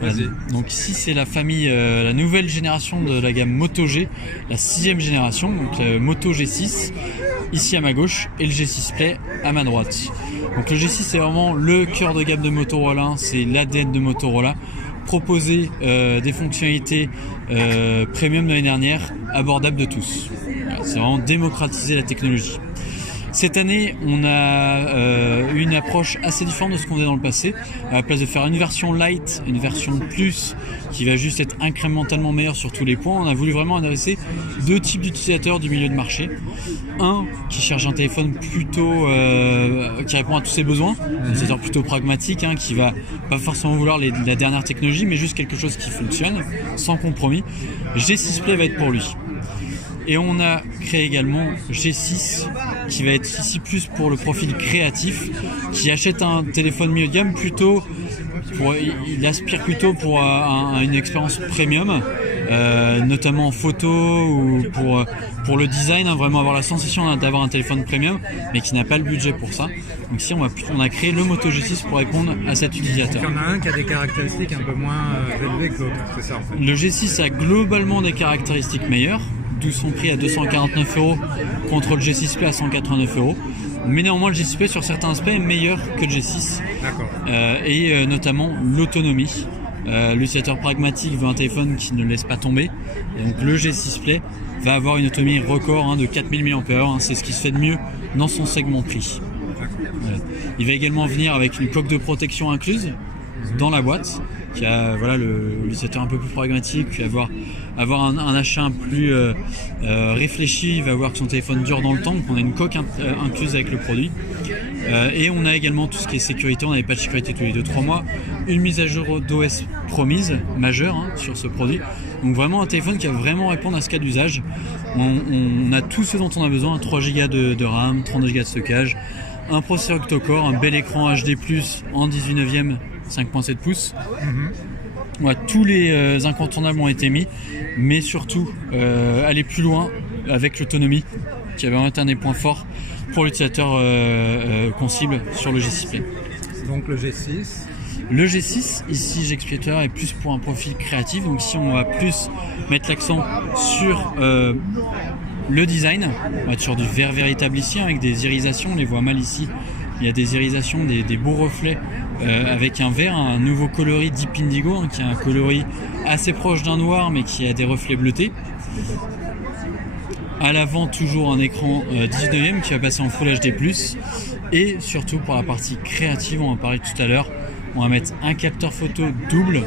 Vas-y. Donc ici c'est la famille, la nouvelle génération de la gamme Moto G, la 6e génération, donc le Moto G6 ici à ma gauche et le G6 Play à ma droite. Donc le G6 c'est vraiment le cœur de gamme de Motorola, c'est l'ADN de Motorola, proposer des fonctionnalités premium de l'année dernière, abordables de tous. Voilà, c'est vraiment démocratiser la technologie. Cette année, on a une approche assez différente de ce qu'on faisait dans le passé. À la place de faire une version light, une version plus, qui va juste être incrémentalement meilleure sur tous les points, on a voulu vraiment adresser deux types d'utilisateurs du milieu de marché. Un qui cherche un téléphone plutôt qui répond à tous ses besoins, un utilisateur plutôt pragmatique, qui va pas forcément vouloir la dernière technologie, mais juste quelque chose qui fonctionne, sans compromis. G6 Play va être pour lui. Et on a créé également G6 qui va être ici plus pour le profil créatif, qui achète un téléphone milieu de gamme plutôt il aspire plutôt pour une expérience premium, notamment en photo ou pour le design, vraiment avoir la sensation d'avoir un téléphone premium, mais qui n'a pas le budget pour ça. Donc ici on a créé le Moto G6 pour répondre à cet utilisateur. Donc il y en a un qui a des caractéristiques un peu moins élevées que l'autre, c'est ça en fait. Le G6 a globalement des caractéristiques meilleures, d'où son prix à 249 € contre le G6 Play à 189 €. Mais néanmoins, le G6 Play sur certains aspects est meilleur que le G6. D'accord. Et notamment l'autonomie. L'utilisateur pragmatique veut un téléphone qui ne laisse pas tomber. Et donc le G6 Play va avoir une autonomie record de 4000 mAh. C'est ce qui se fait de mieux dans son segment prix. Il va également venir avec une coque de protection incluse dans la boîte, qui a l'utilisateur un peu plus pragmatique, qui va avoir un achat un plus réfléchi, il va voir que son téléphone dure dans le temps, donc on a une coque incluse avec le produit. Et on a également tout ce qui est sécurité, on n'avait pas de sécurité tous les 2-3 mois, une mise à jour d'OS promise majeure sur ce produit. Donc vraiment un téléphone qui va vraiment répondre à ce cas d'usage. On a tout ce dont on a besoin, 3 Go de RAM, 32 Go de stockage, un processeur octa-core, un bel écran HD+, en 18/9, 5.7 pouces. Voilà, tous les incontournables ont été mis, mais surtout aller plus loin avec l'autonomie, qui va vraiment être un des points forts pour l'utilisateur qu'on cible sur le G6 Play. Donc le G6. Le G6, ici j'explique tout à l'heure, est plus pour un profil créatif, donc ici on va plus mettre l'accent sur le design. On va être sur du vert véritable ici, avec des irisations, on les voit mal ici. Il y a des irisations, des beaux reflets avec un vert, un nouveau coloris Deep Indigo, qui a un coloris assez proche d'un noir mais qui a des reflets bleutés. À l'avant, toujours un écran 19e qui va passer en Full HD+. Et surtout pour la partie créative, on en parlait tout à l'heure, on va mettre un capteur photo double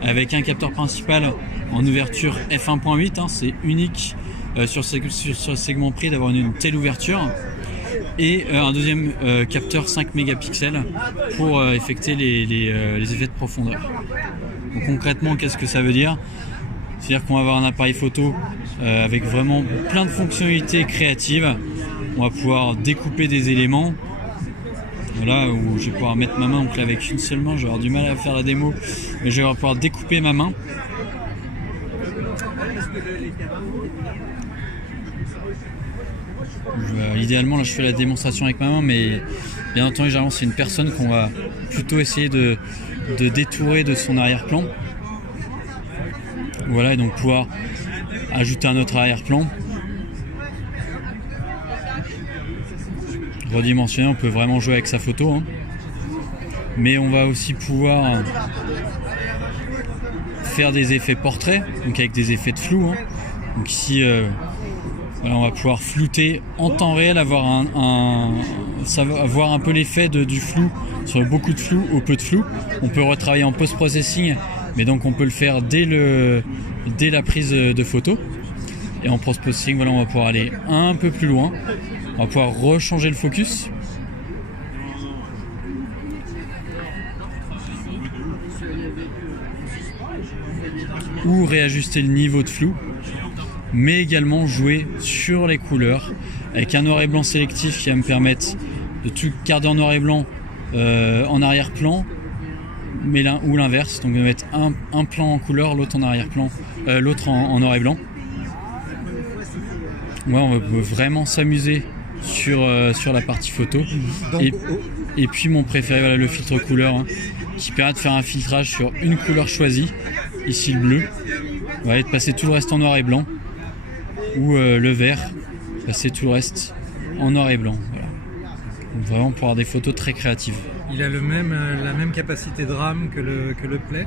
avec un capteur principal en ouverture f1.8. C'est unique sur ce segment prix d'avoir une telle ouverture. Et un deuxième capteur 5 mégapixels pour effectuer les effets de profondeur. Donc concrètement, qu'est-ce que ça veut dire ? C'est-à-dire qu'on va avoir un appareil photo avec vraiment plein de fonctionnalités créatives. On va pouvoir découper des éléments. Voilà, où je vais pouvoir mettre ma main, donc là avec une seule main, je vais avoir du mal à faire la démo, mais je vais pouvoir découper ma main. Idéalement là je fais la démonstration avec ma main, mais bien entendu généralement c'est une personne qu'on va plutôt essayer de détourer de son arrière-plan. Voilà, et donc pouvoir ajouter un autre arrière-plan. Redimensionné, on peut vraiment jouer avec sa photo, mais on va aussi pouvoir faire des effets portraits, donc avec des effets de flou. Donc ici on va pouvoir flouter en temps réel, avoir un peu l'effet du flou sur beaucoup de flou ou peu de flou. On peut retravailler en post-processing, mais donc on peut le faire dès la prise de photo. Et en post-processing, on va pouvoir aller un peu plus loin. On va pouvoir rechanger le focus. Ou réajuster le niveau de flou. Mais également jouer sur les couleurs avec un noir et blanc sélectif qui va me permettre de tout garder en noir et blanc en arrière-plan, mais ou l'inverse, donc de mettre un plan en couleur, l'autre en arrière-plan, l'autre en noir et blanc. Ouais, on peut vraiment s'amuser sur la partie photo. Donc, Et puis mon préféré, voilà, le filtre couleur, hein, qui permet de faire un filtrage sur une couleur choisie, ici le bleu, ouais, et de passer tout le reste en noir et blanc, ou le vert, passer tout le reste en noir et blanc. Voilà. Donc vraiment pour avoir des photos très créatives. il a la même capacité de RAM que le Play.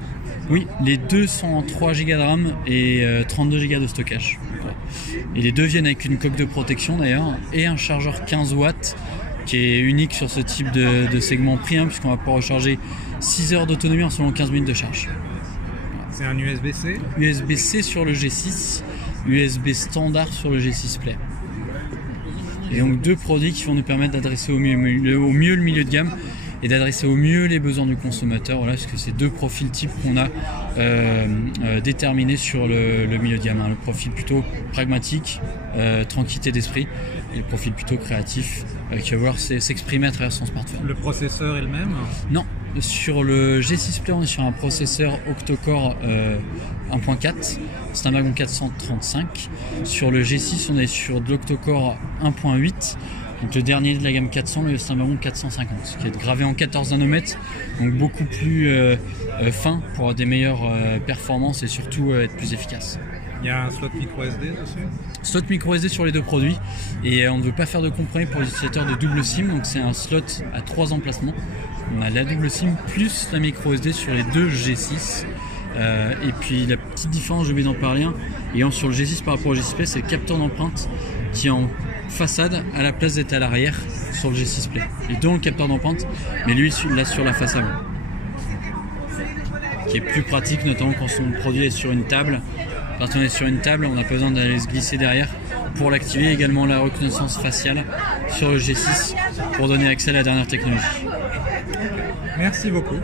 Oui, les deux sont en 3 Go de RAM et 32 Go de stockage. Et les deux viennent avec une coque de protection d'ailleurs et un chargeur 15 watts qui est unique sur ce type de segment prix, hein, puisqu'on va pouvoir recharger 6 heures d'autonomie en seulement 15 minutes de charge. C'est un USB-C. USB-C sur le G6, USB standard sur le G6 Play. Et donc deux produits qui vont nous permettre d'adresser au mieux le milieu de gamme et d'adresser au mieux les besoins du consommateur, voilà, parce que c'est deux profils types qu'on a déterminés sur le milieu de gamme, hein. Le profil plutôt pragmatique, tranquillité d'esprit, et le profil plutôt créatif qui va vouloir s'exprimer à travers son smartphone. Le processeur est le même? Non, sur le G6 Play on est sur un processeur octa-core 1.4, Snapdragon 435. Sur le G6 on est sur de l'octa-core 1.8. Donc le dernier de la gamme 400, le Snapdragon 450, qui est gravé en 14 nanomètres, donc beaucoup plus fin pour avoir des meilleures performances et surtout être plus efficace. Il y a un slot micro SD dessus? Slot micro SD sur les deux produits, et on ne veut pas faire de compromis pour les utilisateurs de double SIM, donc c'est un slot à 3 emplacements. On a la double SIM plus la micro SD sur les deux G6. Et puis la petite différence, j'ai oublié d'en parler, et sur le G6 par rapport au G6 Play, c'est le capteur d'empreinte qui est en façade à la place d'être à l'arrière sur le G6 Play. Les deux ont le capteur d'empreinte, mais lui là sur la face avant, qui est plus pratique, notamment quand son produit est sur une table. Quand on est sur une table, on n'a pas besoin d'aller se glisser derrière pour l'activer. Également la reconnaissance faciale sur le G6 pour donner accès à la dernière technologie. Merci beaucoup.